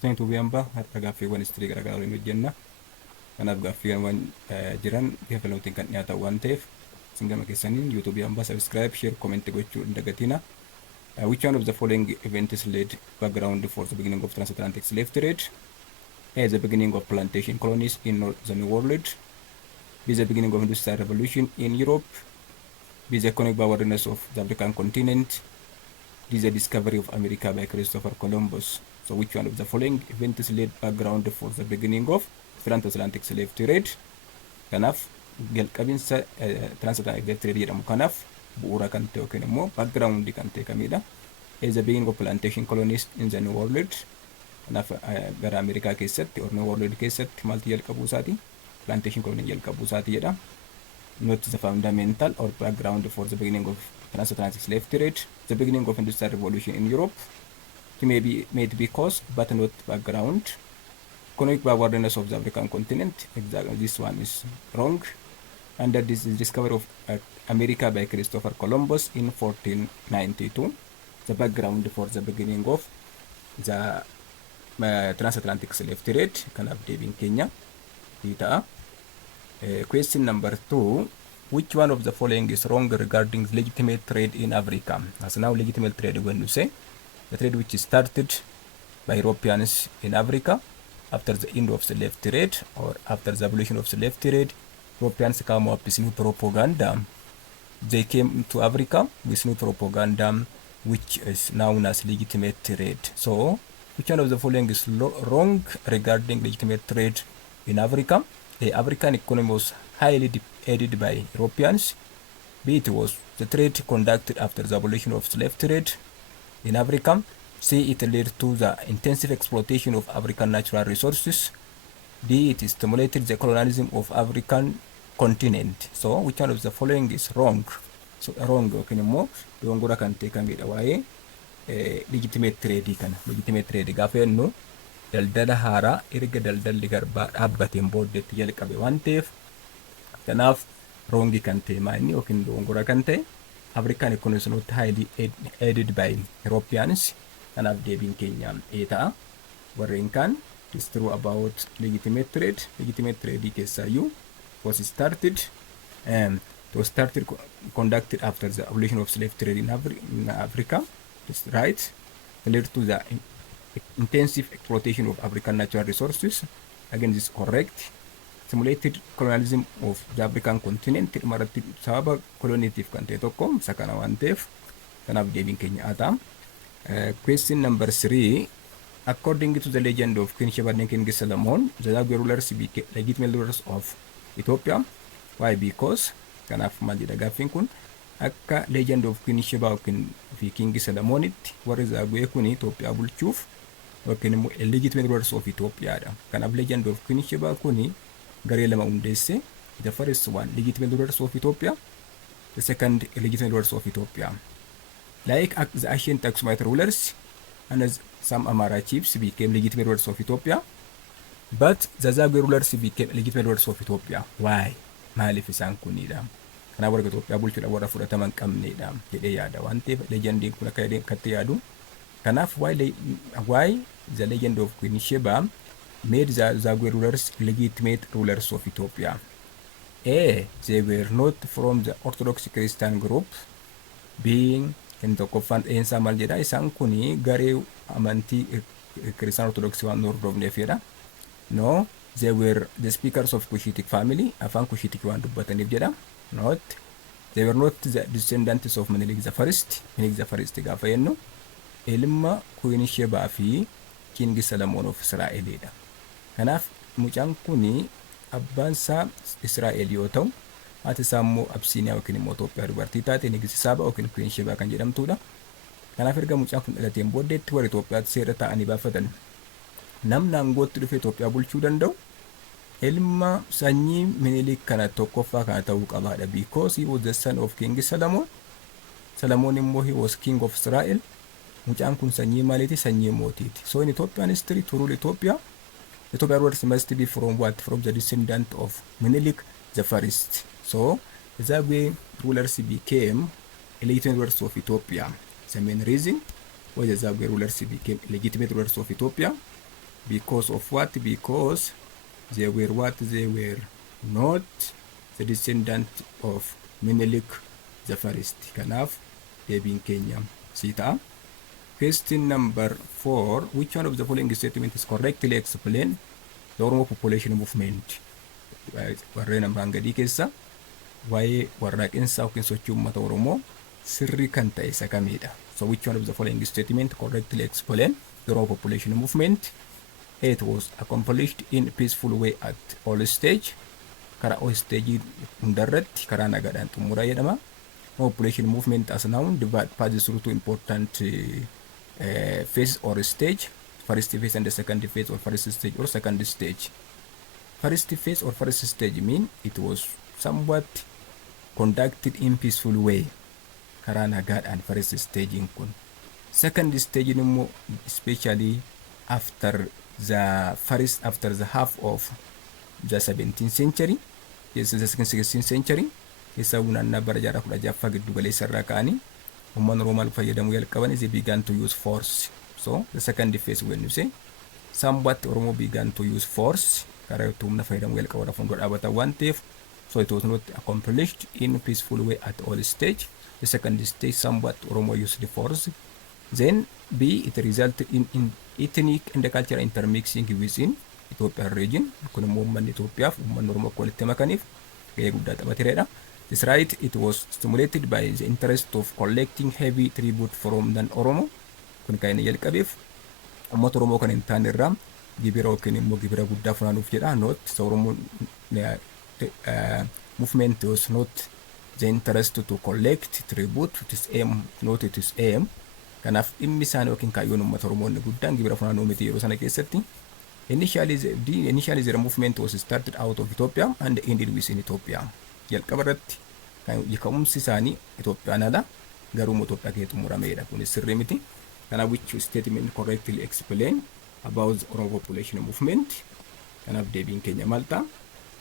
Hordoftoonni tuubii hambaa har'a gaaffiiwwan istirii garaagaraa waliin hojjenna. Kanaaf gaaffiiwwan jiran bifa filootiin kan dhiyaatan waan ta'eef isin gama keessaniin yuutuubii hambaa subscribe, share, comment gochuu hin dagatina. Which one of the following events laid background for the beginning of transatlantic slave trade? A. The beginning of plantation colonies in the New World. B. The beginning of industrial revolution in Europe. B. The economic backwardness of the African continent. D. The discovery of America by Christopher Columbus. So which one of the following events laid background for the beginning of transatlantic slave trade? Kanaaf jalqabinsa transatlantic slave trade jedhamu kanaaf bu'uura kan ta'e yookiin immoo background kan ta'e kamidha? A. The beginning of plantation colonies in the New World. Kanaaf gara Ameerikaa keessatti or New World keessatti maaltu jalqabuu isaati? Plantation colony jalqabuu isaati jedha. Not the fundamental or background for the beginning of transatlantic slave trade. The beginning of industrial revolution in Europe. It may be cause but not background. Economic backwardness of the African continent. Exactly, this one is wrong. And that is the discovery of America by Christopher Columbus in 1492. The background for the beginning of the transatlantic slave trade. Kanaaf deebiin keenya ta'a. Question number 2. Which one of the following is wrong regarding legitimate trade in Africa? As now legitimate trade, when you say the trade which is started by Europeans in Africa after the end of slave trade or after the abolition of slave trade, Europeans come up with new propaganda. They came to Africa with new propaganda which is known as legitimate trade. So which one of the following is wrong regarding legitimate trade in Africa? The African economy was highly aided by Europeans. B. It was the trade conducted after the abolition of slave trade in Africa. C. It led to the intensive exploitation of African natural resources. D. It stimulated the colonialism of African continent. So which one of the following is wrong? So wrong yookiin immoo dogongora kan ta'e kamidha waa'ee legitimate trade kana. Legitimate trade gaafa jennu daldala haaraa erga daldalli garbaa dhaabbateen booddeetti jalqabe waan ta'eef kanaaf wrong kan ta'e maa'inni yookiin dogongora kan ta'e African economy is not highly aided by Europeans. Kanaaf deebiin keenya ta'a. Warreen kaan is true about legitimate trade. Legitimate trade keessaayyuu was started conducted after the abolition of slave trade in Africa. That's right. Led to the intensive exploitation of African natural resources. Again, this is correct. Stimulated colonialism of the African continent. Maratti sababa coloniative kan ta'e tokko sakana waan ta'eef kanaaf deebiin keenya ta'a. Question number 3. According to the legend of King Sheba and King Solomon, the Zagwe rulers became legitimate rulers of Ethiopia. Why? Because kanaaf maal jedha gaaffiin kun akka legend of King Sheba fi King Solomonitti warri Zagwe kun Itoophiyaa bulchuuf yookiin immoo legitimate rulers of Ethiopia dha. Kanaaf legend of King Sheba kun garee lama hundeesse. The first one legitimate rulers of Ethiopia. The second legitimate rulers of Ethiopia. Like the ancient Aksumite rulers and as some Amara chiefs became legitimate rulers of Ethiopia. But the Zagwe rulers became legitimate rulers of Ethiopia. Why? Maaliif isaan kunidha. Kanaaf warra Itoophiyaa bulchuudhaaf warra fudhataman qabnedha jedhee yaada waan ta'eef legendiin kun akka kattee yaadu. Kanaaf why the legend of Queen Sheba made the Zagwe rulers legitimate rulers of Ethiopia? A. They were not from the Orthodox Christian group. Being in the Kofan Ensa Maljeda isaan kuni garee amantii Christian Orthodox waan hordofneefidha. No, they were the speakers of Cushitic family. Afaan Cushitic waan dubbataniif jedha. Not. They were not the descendants of Menelik the First. Menelik the First gaafa jennu ilma Queen Sheba fi King Solomon of Israa'elidha. Kanaaf mucaan kuni abbaan isaa Israa'el yoo ta'u haati isaa immoo Absiiniyaa yookiin immoo Itoophiyaa dubartii taate Nigist Saaba yookiin Queen Sheba kan jedhamtudha. Kanaaf erga mucaan kun dhalateen booddeetti warri Itoophiyaatti seera ta'anii baafatan. Namni aangootti dhufee Itoophiyaa bulchuu danda'u ilma sanyii Menelik kana tokkoffaa kana ta'uu qabaadha. Because he was the son of King Solomon. Solomon immoo he was king of Israel. Mucaan kun sanyii maaliiti? Sanyii mootiiti. So in Ethiopian history to rule Ethiopia, Ethiopian rulers must be from what? From the descendant of Menelik the First. So the Zagwe rulers became legitimate rulers of Ethiopia. The main reason why the Zagwe rulers became legitimate rulers of Ethiopia Because of what? Because they were what? They were not the descendant of Menelik the First. Kanaaf deebiin keenya sii ta'a. Question number 4. Which one of the following statements correctly explain the Oromo Population Movement? Warreen ammaan gadii keessa waa'ee warraaqinsaa yookiin sochii uummata Oromoo sirrii kan ta'e isa kamidha? So which one of the following statement correctly explain the Oromo Population Movement? It was accomplished in peaceful way at all stage. Karaa all stage hundarratti karaa nagaadhaan xumura jedhama. Population movement as now passes through two important phase or stage. First phase and the second phase, or first stage or second stage. First phase or first stage mean it was somewhat conducted in peaceful way. Karaa nagaadhaan first stage in kun. Second stage immoo especially after the half of the 17th century, yes, the 16th century, isa naannoo bara jaarraa 16ffaa giddu galeessa irraa ka'anii uummanni Oromoo fayyadamuu jalqaban, they began to use force. So the second phase, when you say somewhat Oromo began to use force, karaa humna fayyadamuu jalqaban fuuldura dhaabatan waan ta'eef, so it was not accomplished in peaceful way at all stage. The second stage, somewhat Oromo used the force. Then B, it resulted in ethnic and cultural intermixing within Ethiopian region. Kun immoo uummanni Itoophiyaaf uummanni Oromoo akka walitti makaniif gahee guddaa taphateedha. This right, it was stimulated by the interest of collecting heavy tribute from non-Oromo. Kun kan inni jalqabeef uummata Oromoo kan hin taane irraa gibira yookiin immoo gibira guddaa funaanuuf jedha. Not the Oromo movement was not the interest to collect tribute. It is aim, not it is aim. Kanaaf dhimmi isaanii yookiin kaayyoon uummata Oromoo inni guddaan gibira funaanuu miti yeroo sana keessatti. Initially the movement was started out of Ethiopia and ended within Ethiopia. Jalqaba irratti kan ka'umsi isaanii Itoophiyaanadha, garuu Itoophiyaa keessatti xumurameedha. Kunis sirrii miti. Kanaaf which statement correctly explain about the Oromo Population Movement? Kanaaf deebiin keenya maal ta'a?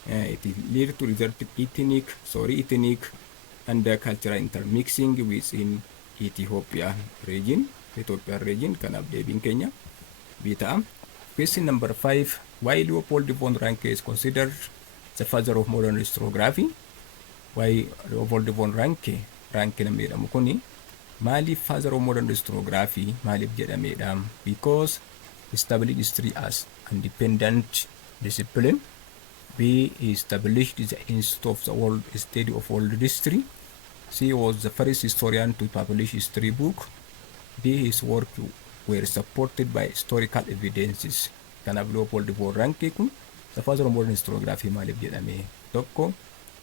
It led to result ethnic and cultural intermixing within Ethiopian region. Kanaaf deebiin keenya B ta'a. Question number 5. Why Leopold von Ranke is considered the father of modern historiography? Why Leopold von Ranke namni jedhamu kuni maaliif father of modern historiography maaliif jedhameedha? Because he established history as independent discipline. B, he established the Institute of the World Study of World History. C, was the first historian to publish history book. D, his work were supported by historical evidences. Kanaaf Leopold von Ranke kun the father of modern historiography maaliif jedhame? Tokko,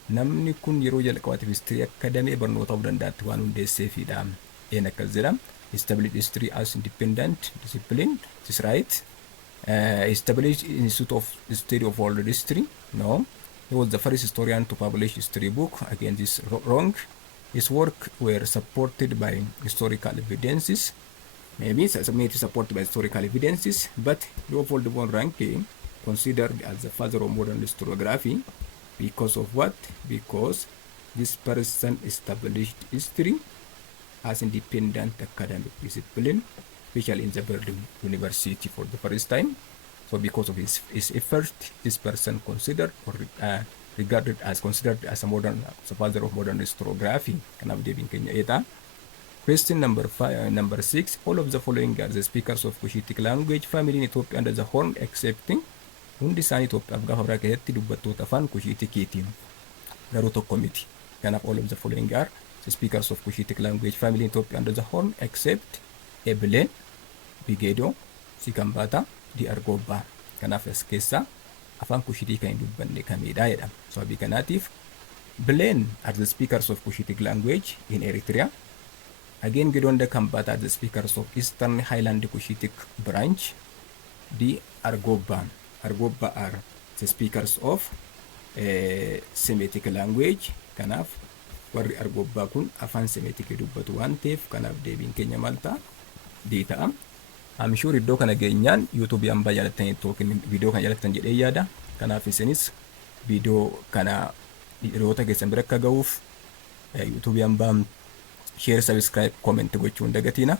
namni kun yeroo jalqabaatiif history akka damee barnoota ta'uu danda'atti waan hundeesseefidha. Een akkas jedha. Established history as independent discipline. This is right. Established Institute of Study of World History. No. He was the first historian to publish history book. Again, this is wrong. His work were supported by historical evidences. Maybe supported by historical evidences, but Leopold von Ranke considered as the father of modern historiography because of what? Because this person established history as independent academic discipline, especially in the Berlin University for the first time. So because of his effort, this person considered or regarded as a father of modern historiography. Kanaaf deebiin keenya eeta. Question number 6. All of the following are the speakers of Cushitic language family in Ethiopia under the Horn, excepting hundi isaanii Itoophiyaaf gaafa biraa keessatti dubbattoota afaan Kushitikiitiin garuu tokko miti. Kanaaf all of the following are the speakers of Cushitic language family in Ethiopia under the Horn, except Ebileen, Bigeedoo, Sikambata, Di Argobbaa. Kanaaf as keessaa afaan Kushitii kan hin dubbanne kamidha jedhama. Sababii kanaatiif Bileen are the speakers of Cushitic language in Eritrea. Again, Gedonda Kambata are the speakers of Eastern Highland Cushitic branch. The Argobbaa are the speakers of Semitic language. Kanaaf warri Argobbaa kun afaan Semitic dubbatu waan ta'eef kanaaf deebiin keenya maal ta'a? D ta'a. I'm sure iddoo kana geenyaan YouTube hambaa jaalattan yookiin viidiyoo kana jaalattan jedhee yaada. Kanaaf isinis viidiyoo kana hiriyoota keessan bira akka ga'uuf YouTube hambaa share, subscribe, comment gochuun dagatiina.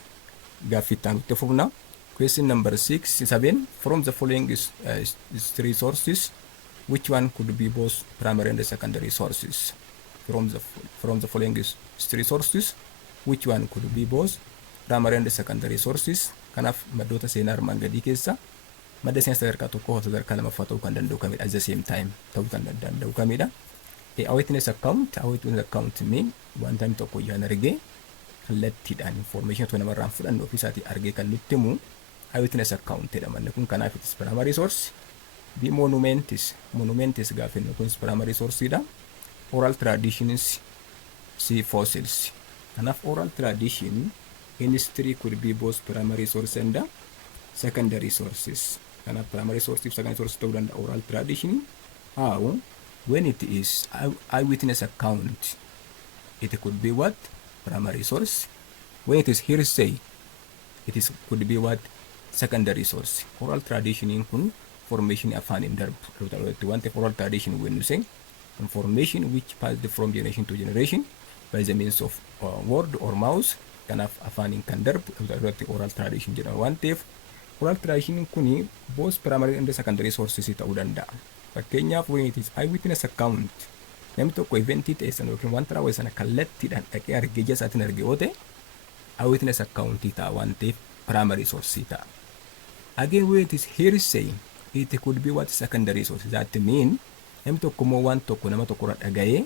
Gaaffii itti aanutti fufna. Question number 7. From the following three sources, which one could be both primary and secondary sources? From the following three sources, which one could be both primary and secondary sources? Kanaaf maddoota seenaa armaan gadii keessa madda seenaa sadarkaa tokkoo sadarkaa lamaffaa ta'uu kan danda'u kamidha? At the same time ta'uu kan danda'u kamidha? A witness account mean waan tamni tokko iyyaan argee kallattiidhaan information tu namarraan fudhannu ofiisaatii argee kan nutti himu witness account jedhama. Kun kanaaf itis primary source. The monumentis gaafa inni kunis primary source dha. Oral traditions, see fossils. Kanaaf oral tradition in history could be both primary source and secondary sources. Kanaaf primary source if secondary source ta'uu danda'a oral tradition. How? When it is eyewitness account, it could be what? Primary source. When it is hearsay, could be what? Secondary source. Oral tradition in kun formation afaan hin darbu. Want oral tradition when you say information which passed from generation to generation by the means of word or mouth, kanaaf afaan hin kan darbu oral tradition jedhama. Waan ta'eef oral tradition kuni both primary and secondary sources ta'uu danda'a. Fakkeenyaaf when it is eyewitness account, namni tokko eventii ta'e sana yookiin wanta raawwate sana kallattiidhaan dhaqee argee ija isaatiin argee yoo ta'e eyewitness account ta'a waan ta'eef primary source ta'a. Again when it is hearsay, it could be what? Secondary source. That mean namni tokko immoo waan tokko nama tokko irraa dhaga'ee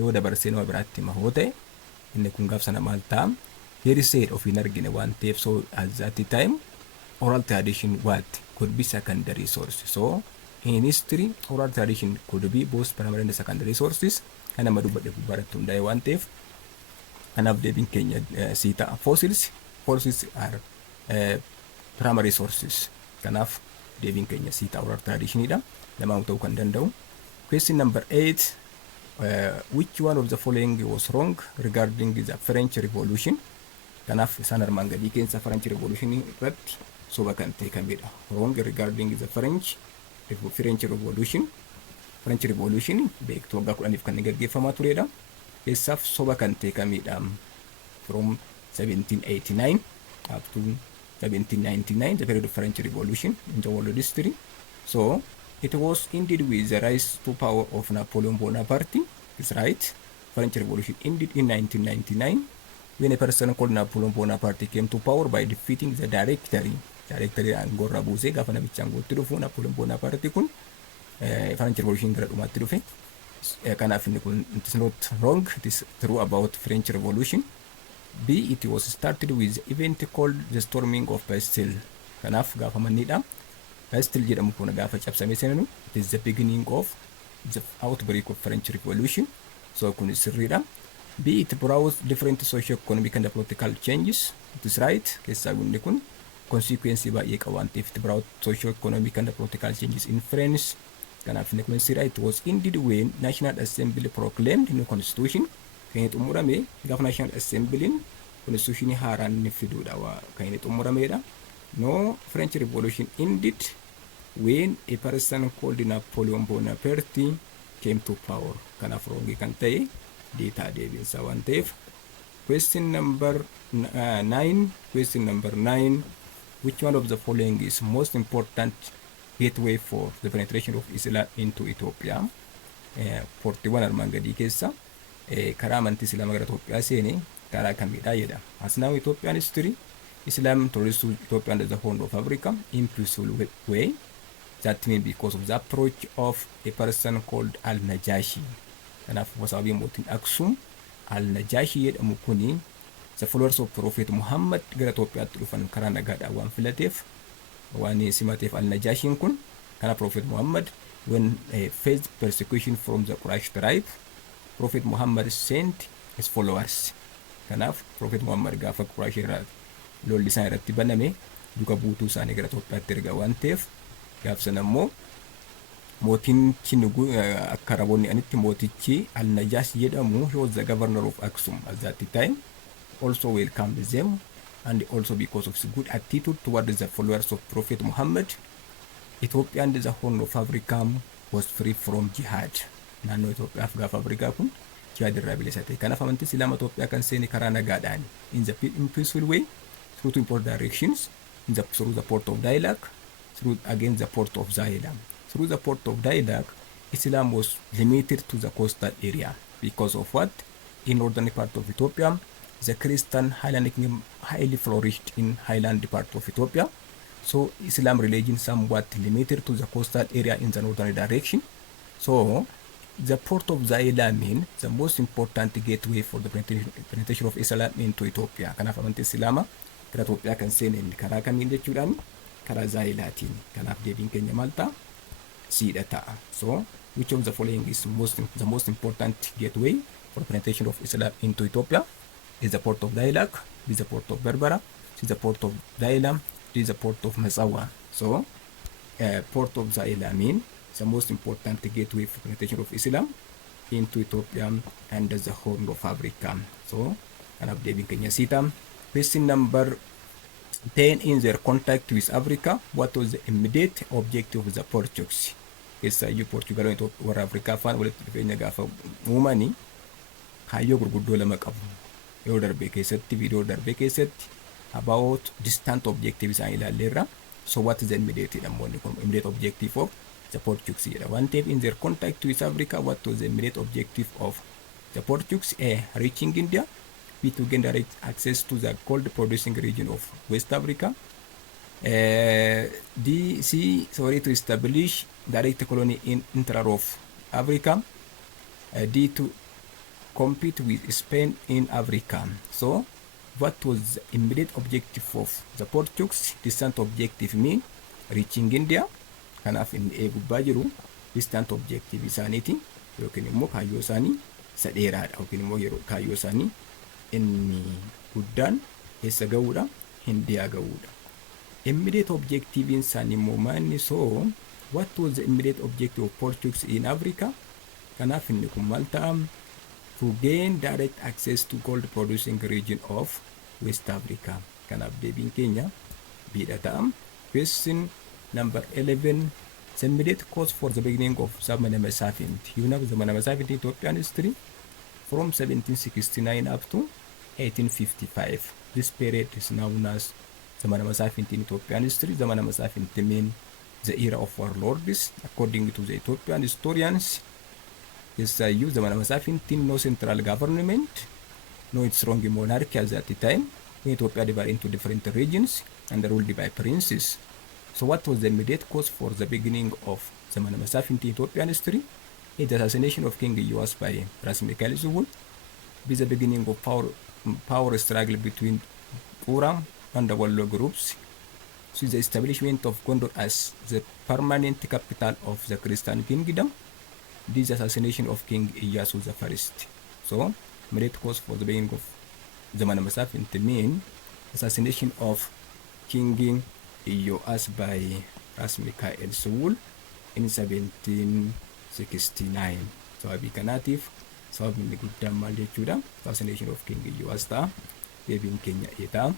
yoo dabarsee nama biraatti hima yoo ta'e inni kun gaaf sana maal ta'a? Hearsay of hin argine waan ta'eef so at that time oral tradition what? Could be secondary source. So in history, oral tradition could be both primary and secondary sources. Kana madubadhe gubbaratti hundaa'e waan ta'eef kanaaf deebiin keenya sii ta'a. Fossils are primary sources. Kanaaf deebiin keenya sii ta'a oral traditionidha. Lamaan ta'uu kan danda'u. Question number 8. Which one of the following was wrong regarding the French Revolution? Kanaaf isaan armaan gadii keessa French Revolution irratti soba kan ta'e kamidha? Wrong regarding the French Revolution. French Revolution beektu waggaa 10 kan gaggeeffamaa turedha. Keessaaf soba kan ta'e kamidha? From 1789 up to 1799, the period of French Revolution in the world history. So it was indeed with the rise to power of Napoleon Bonaparte. It's right. French Revolution ended in 1999 when a person called Napoleon Bonaparte came to power by defeating the Directory aangorra buusee gaafa namicha aangootti dhufu Napoleon Bonaparte kun French Revolution gara dhumaatti dhufe. Kanaaf inni kun it is not wrong, it is true about French Revolution. B. It was started with the event called the storming of Bastille. Kanaaf gaafa mannidha. Bastille jedhamu kun gaafa cabsame seenanu it is the beginning of the outbreak of French Revolution. So kun sirriidha. B. It brought different socio-economic and political changes. It is right. Keessaa gunni kun consequence baay'ee qaba waan ta'eef it brought socio-economic and political changes in France. Kanaaf inni kun sirriidha. It was indeed when National Assembly proclaimed new constitution. Kan inni xumurame gaafa National Assembly constitution haaraan inni fiduudha kan inni xumuramedha. No, French Revolution ended when a person called Napoleon Bonaparte came to power. Kanaaf wrong kan ta'e deetaa deebiinsa waan ta'eef. Question number 9. Which one of the following is most important gateway for the penetration of Islam into Ethiopia? 41 armaan gadii keessa karaa amantii Islaamaa gara Itoophiyaa seene karaa kamidha jedha. As now Ethiopian history, Islam introduced to Ethiopia under the Horn of Africa in peaceful way. That means because of the approach of a person called Al-Najashi. Kanaaf wasabii mootiin Aksum Al-Najashi jedhamu kuni the followers of Prophet Muhammad gara Itoophiyaatti dhufan karaa nagaadhaan waan filateef waan simateef Al-Najashiin kun kana Prophet Muhammad when faced persecution from the Quraysh tribe, Prophet Muhammad sent his followers. Kanaaf Prophet Muhammad gaafa Quraysh irraa lolli isaan irratti baname duuka buutuu isaanii gara Itoophiyaatti erga waan ta'eef gaafsan ammoo mootiin Chinugu akka raboonni anitti mootichi Al-Najashi jedhamu he was the governor of Aksum at that time, also welcomed them, and also because of his good attitude towards the followers of Prophet Muhammad, Ethiopia and the Horn of Africa was free from jihad. Naannoo Itoophiyaaf gaafa Afrikaa kun jihad irraa bilisa ta'e. Kanaaf amantii Islaamaa Itoophiyaa kan seene karaa nagaadhaan in peaceful way through two important directions. through the port of Dailak, through again the port of Zailam. Through the port of Dailak, Islam was limited to the coastal area because of what? In northern part of Ethiopia, the Christian Highland kingdom highly flourished in highland part of Ethiopia. So Islam religion somewhat limited to the coastal area in the northern direction. So the port of Zailam mean the most important gateway for the penetration of Islam into Ethiopia. Kanaaf amantii Islaamaa gara Itoophiyaa kan seenan karaa kamiin jechuudhaan karaa Zailaatiin. Kanaaf deebiin keenya maal ta'a? Siidha ta'a. So which of the following is the most important gateway for penetration of Islam into Ethiopia? Is the port of Dailak, is the port of Berbera, is the port of Dailam, is the port of Masawa. So port of Zailam mean the most important gateway for penetration of Islam into Ethiopia and the Horn of Africa. So, and updating Kenya Sita. Question number 10, in their contact with Africa, what was the immediate objective of the Portuguese? Yes, you Portugal into war Africa fan will defend gafa umani kayo gurguddo lama qabu. Yoo darbe keessatti video darbe keessatti about distant objectives aan ilaalleerra. So what is the immediate objective of the Portuguese? One step in their contact with Africa, what was the immediate objective of the Portuguese? A, reaching India. B, to gain direct access to the gold producing region of West Africa. D, C, to establish direct colony in interior of Africa. D, to compete with Spain in Africa. So what was the immediate objective of the Portuguese? Distant objective mean reaching India. Kanaaf inni eegubbaa jiru distant objective isaaniiti yookiin immoo kaayyoo isaanii isa dheeraadha yookiin immoo yeroo kaayyoo isaanii inni guddaan eessa ga'uudha? Hindiyaa ga'uudha. Immediate objective isaanii immoo maanni? So what was the immediate objective of Portuguese in Africa? Kanaaf inni kun maal ta'a? To gain direct access to gold producing region of West Africa. Kanaaf deebiin keenya biidha ta'a. Question number 11, the immediate cause for the beginning of Zemene Mesafint. You know Zemene Mesafint in Ethiopian history from 1769 up to 1855. This period is known as Zemene Mesafint in Ethiopian history. Zemene Mesafint means the era of warlords. According to the Ethiopian historians, is used Zemene Mesafint in no central government, no strong monarchy at that time. Ethiopia divided into different regions and ruled by princes. So what was the immediate cause for the beginning of Zemene Mesafint in Ethiopian history? The assassination of King Iyas by Ras Mikael Zuwul. Be the beginning of power struggle between Uram and the Wallo groups. So the establishment of Qondala as the permanent capital of the Christian kingdom. This assassination of King Iyas was the first. So immediate cause for the beginning of Zemene Mesafint mean assassination of King Iyas by Ras Mikael Zuwul in 1769. Sababii kanaatiif sababni guddaan maal jechuudha? Assassination of King Iyas ta'a. Deebiin keenya ta'a.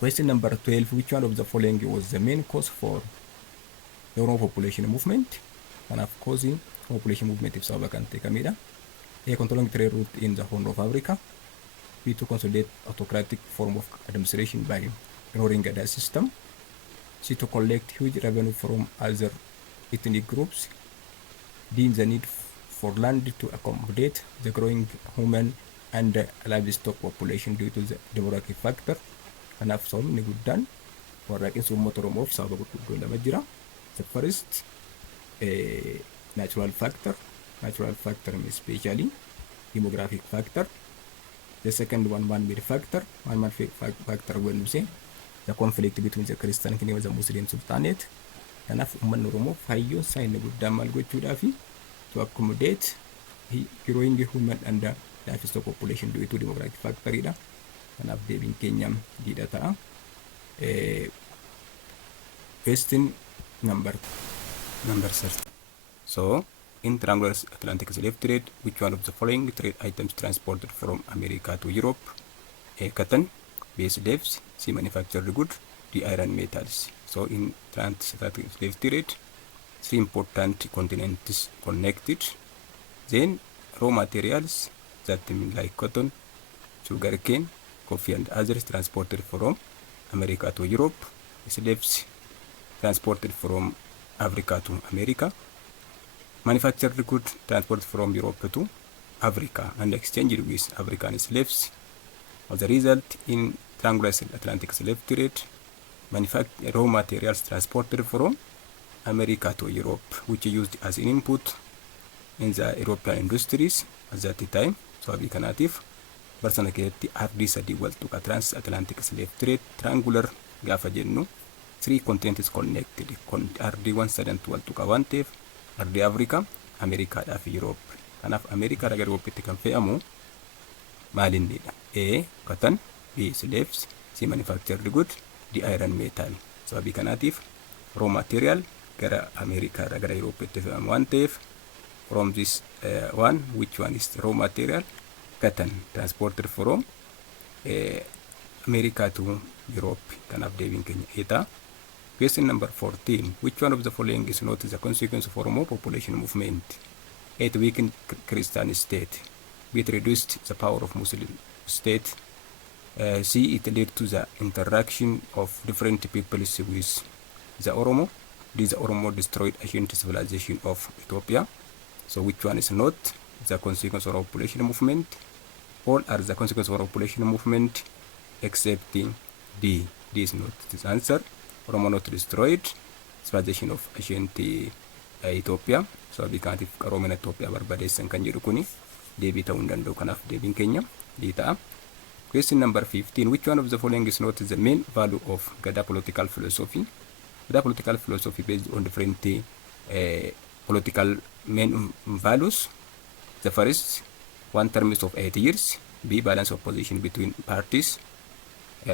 Question number 12, which one of the following was the main cause for the Oromo Population Movement? Kanaaf causing population movement if sababa kan ta'e kamidha? A, controlling trade route in the Horn of Africa. B, to consolidate autocratic form of administration by ignoring Gadaa system. C, to collect huge revenue from other ethnic groups. D, the need for land to accommodate the growing human and livestock population due to the demographic factor. Kanaaf sababni guddaan warraaqinsa uummata Oromoof sababa gurguddoo lama jira. The first natural factor means especially demographic factor. The second one man-made factor. Man-made factor when we say the conflict between the Christian kingdom and the Muslim sultanate. Kanaaf uummanni Oromoo hayyoon isaa inni guddaan maal gochuudhaafi to accommodate growing human and livestock population due to demographic factor. Kanaaf deebiin keenya diidha ta'a. Question number 30. So in triangular Atlantic slave trade, which one of the following trade items transported from America to Europe? A, cotton. B, slaves. C, manufactured goods. D, iron metals. So in transatlantic slave trade, 3 important continents connected. Then raw materials that mean like cotton, sugarcane, coffee and others transported from America to Europe, slaves transported from Africa to America, manufactured goods transported from Europe to Africa and exchanged with African slaves. As a result, in transatlantic slave trade, raw materials transported from America to Europe, which used as an input in the European industries at that time. So kanaatiif barsana keessatti ardii sadii wal tuqa transatlantic slave trade triangular gaafa jennu 3 continents connected ardiiwwan sadantu wal tuqa waan ta'eef ardii Afrikaa, Ameerikaadhaa fi Europe. Kanaaf Ameerikaa gara Euroopitti kan fe'amu maalinniidha? A. Cotton, B. Slaves, C. Manufactured goods, D. Iron metal. Sababii kanaatiif raw material gara Ameerikaa gara Euroopitti fe'amu waan ta'eef from this one, which one is raw material? Cotton transported from America to Europe. Kanaaf deebiin keenya eeta. Question number 14. Which one of the following is not the consequence of Oromo Population Movement? A. It weakened Christian state. B. It reduced the power of Muslim state. C. It led to the interaction of different peoples with the Oromo. D. The Oromo destroyed ancient civilization of Ethiopia. So which one is not the consequence of population movement? All are the consequence of population movement except D. D is not this answer. Oromo not destroyed civilization of ancient Ethiopia. So because if Oromo Ethiopia barbadeessan kan jedhu kuni deebii ta'uu hin danda'u. Kanaaf deebiin keenya D ta'a. Question number 15. Which one of the following is not the main value of Gadaa political philosophy? Gadaa political philosophy based on different political main values. The first, one term of 8 years. B. Balance of position between parties.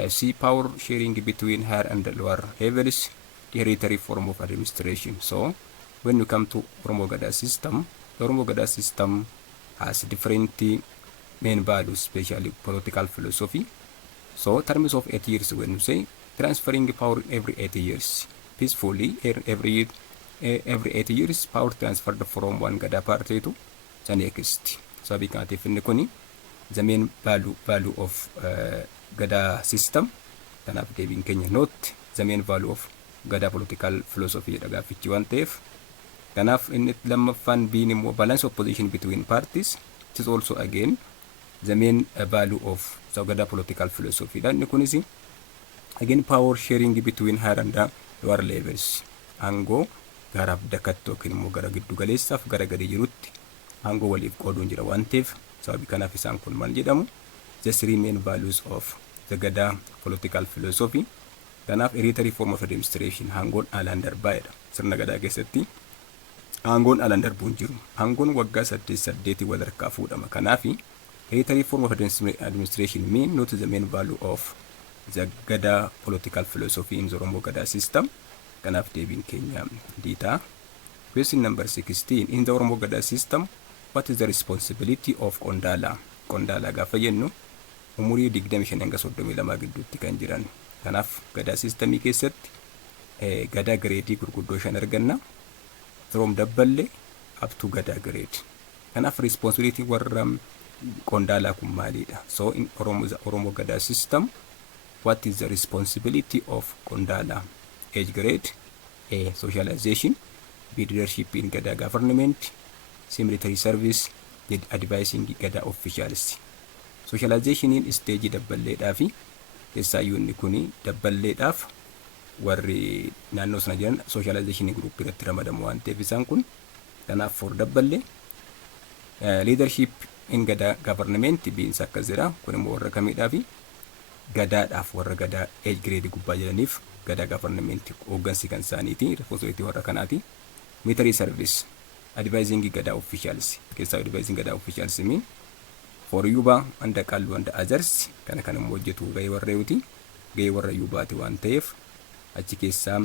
C. Power sharing between higher and lower levels. The hereditary form of administration. So when we come to Oromo Gadaa system, the Oromo Gadaa system has different main values, especially political philosophy. So terms of 8 years, when we say transferring power every 8 years peacefully, every 8 years power transferred from one Gadaa party to the next. So kanaatiif inni kuni the main value of Gadaa system. Kanaaf deebiin keenya not the main value of Gadaa political philosophy jedha gaaffichi waan ta'eef. Kanaaf inni lammaffaan biin immoo balance of position between parties. It is also again the main value of the Gadaa political philosophy. Inni kunis again power sharing between higher and lower levels. Aangoo gara dakatti yookiin immoo gara giddu galeessaaf gara gadi jirutti aangoo waliif qooduun jira waan ta'eef sababii kanaaf isaan kun maal jedhamu? The three main values of the Gadaa political philosophy. Kanaaf hereditary form of administration aangoon alaan darbaadha. Sirna Gadaa keessatti aangoon alaan darbuun jiru. Aangoon waggaa 8 walharkaa fuudhama. Kanaaf hereditary form of administration mean not the main value of the Gadaa political philosophy in the Oromo Gadaa system. Kanaaf deebiin keenya diita. Question number 16. In the Oromo Gadaa system, what is the responsibility of Qondala? Qondala gaafa jennu umurii 25 hanga 32 gidduutti kan jiran. Kanaaf Gadaa systemii keessatti Gadaa grade gurguddoo 5 arganna. From dabballe up to Gadaa grade. Kanaaf responsibility warra Qondala kun maalidha? So in Oromo Gadaa system, what is the responsibility of Qondala? Age grade. A. Socialization. B. Leadership in Gadaa government. C. Military service. D. Advising Gadaa officials. Socialization in stage dabballeedhaa fi keessaayyuu inni kuni dabballeedhaaf warri naannoo sana jiran socialization group irratti ramadamu waan ta'eef isaan kun kanaaf for dabballee leadership in Gadaa government biinsa akkas jira. Kun immoo warra kamiidhaa fi Gadaadhaaf warra Gadaa age grade gubbaa jiraniif Gadaa government hooggansi kan isaaniiti. Responsibility warra kanaati. Military service advising Gadaa officials. Keessaa advising Gadaa officials mean for Yuba and Kallu and others. Kana immoo hojjetu gahee warra yuuti. Gahee warra Yubaati waan ta'eef achi keessaa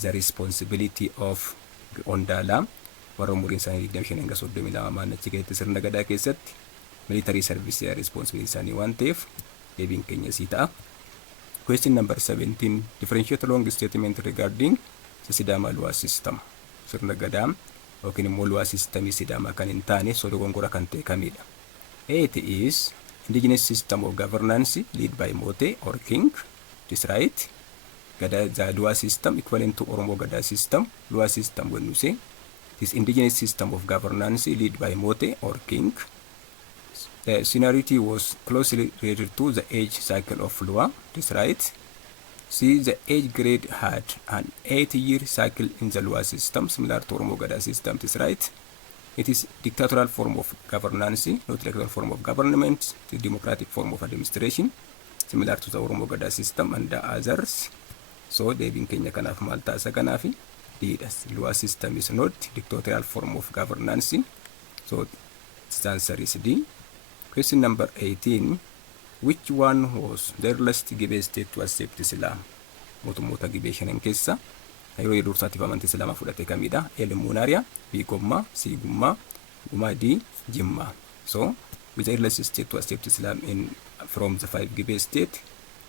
the responsibility of Qondala warra umuriin isaanii 25 hanga 32 maan achi keessatti sirna Gadaa keessatti military service responsibility isaanii waan ta'eef deebiin keenya sii ta'a. Question number 17. Differentiate long statement regarding the Sidama Luwa system. Sirna Gadaa yookiin immoo Luwa systemii Sidama kan hin taane sodogongora kan ta'e kamidha? A. It is indigenous system of governance led by Mote or king. This right? Gadaa, the Lua system equivalent to Oromo Gadaa system. Lua system, when you say, this indigenous system of governance led by Mote or king. The seniority was closely related to the age cycle of Lua. This right? See, the age grade had an 8-year cycle in the Lua system, similar to Oromo Gadaa system. This right? It is dictatorial form of governance, not electoral form of government, the democratic form of administration, similar to the Oromo Gadaa system and the others. So, deebiin keenya kanaaf maal taasa kanaafi diidhas. Lua system is not dictatorial form of governance. So, the answer is D. Question number 18. Which one was the earliest Gibe state to accept Islam? Mootummoota Gibe shanan keessa yeroo dursaatiif amantii Islaamaa fudhate kamidha? A. Munaariyaa, B. Gommaa, C. Gummaa, D. Jimmaa. So, with the earliest state to accept Islam from the 5 Gibe state,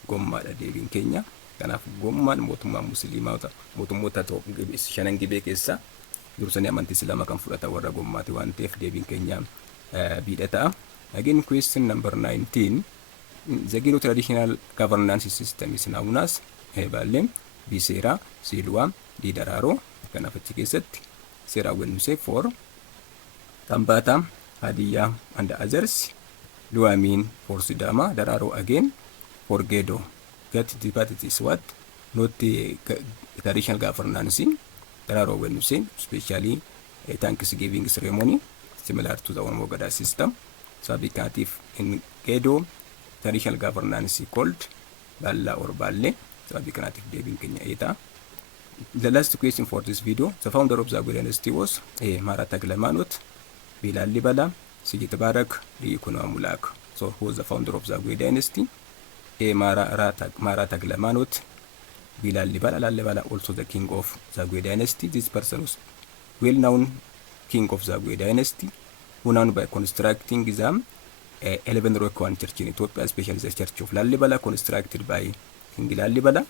Gommaadha deebiin keenya. Kanaaf Gommaan mootummaa musliimoota mootummoota shanan Gibe keessa dursanii amantii Islaamaa kan fudhatan warra Gommaati waan ta'eef deebiin keenya B'dha ta'a. Again, question number 19. The Gilo traditional governance system is known as Ebalem, B. Seera, C. Lua, D. Daraaroo. Kanaaf achi keessatti seera when you say for Kambata, Hadiyyaa and others. Lua mean for Sidama, Daraaroo again for Gedo. Get the part it is what? Not the traditional governance. Daraaroo when you say, especially a Thanksgiving ceremony, similar to the Oromo Gadaa system. So, because in Gedo, traditional governance called Balla or Balle. So, because deebiin keenya eeta. The last question for this video, the founder of Zagwe dynasty was A. Mara Taglamanot, B. Lallibala, C. Tabarak, D. Kunamulak. So, who was the founder of Zagwe dynasty? A. Mara Taglamanot, B. Lallibala. Lallibala also the king of Zagwe dynasty. This person was well-known king of Zagwe dynasty, who known by constructing the 11 rock one church in Ethiopia, especially the church of Lallibala, constructed by King Lallibala.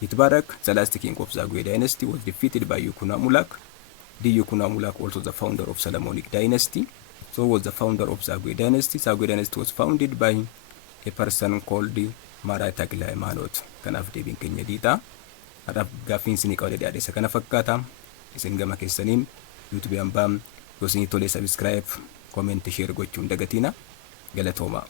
Itbarak, the last king of Zagwe dynasty, was defeated by Yukunamulak. The Yukunamulak also the founder of Solomonic dynasty. So was the founder of Zagwe dynasty. Zagwe dynasty was founded by a person called Mara Taglamanot. Kanaaf deebiin keenya diita. Har'aaf gaaffiin isinii qabadee dhiyaadhe kana fakkaata. Isin gama keessaniin YouTube hambaa yoo isinii tole subscribe, comment, share gochuun dagatina. Galatooma.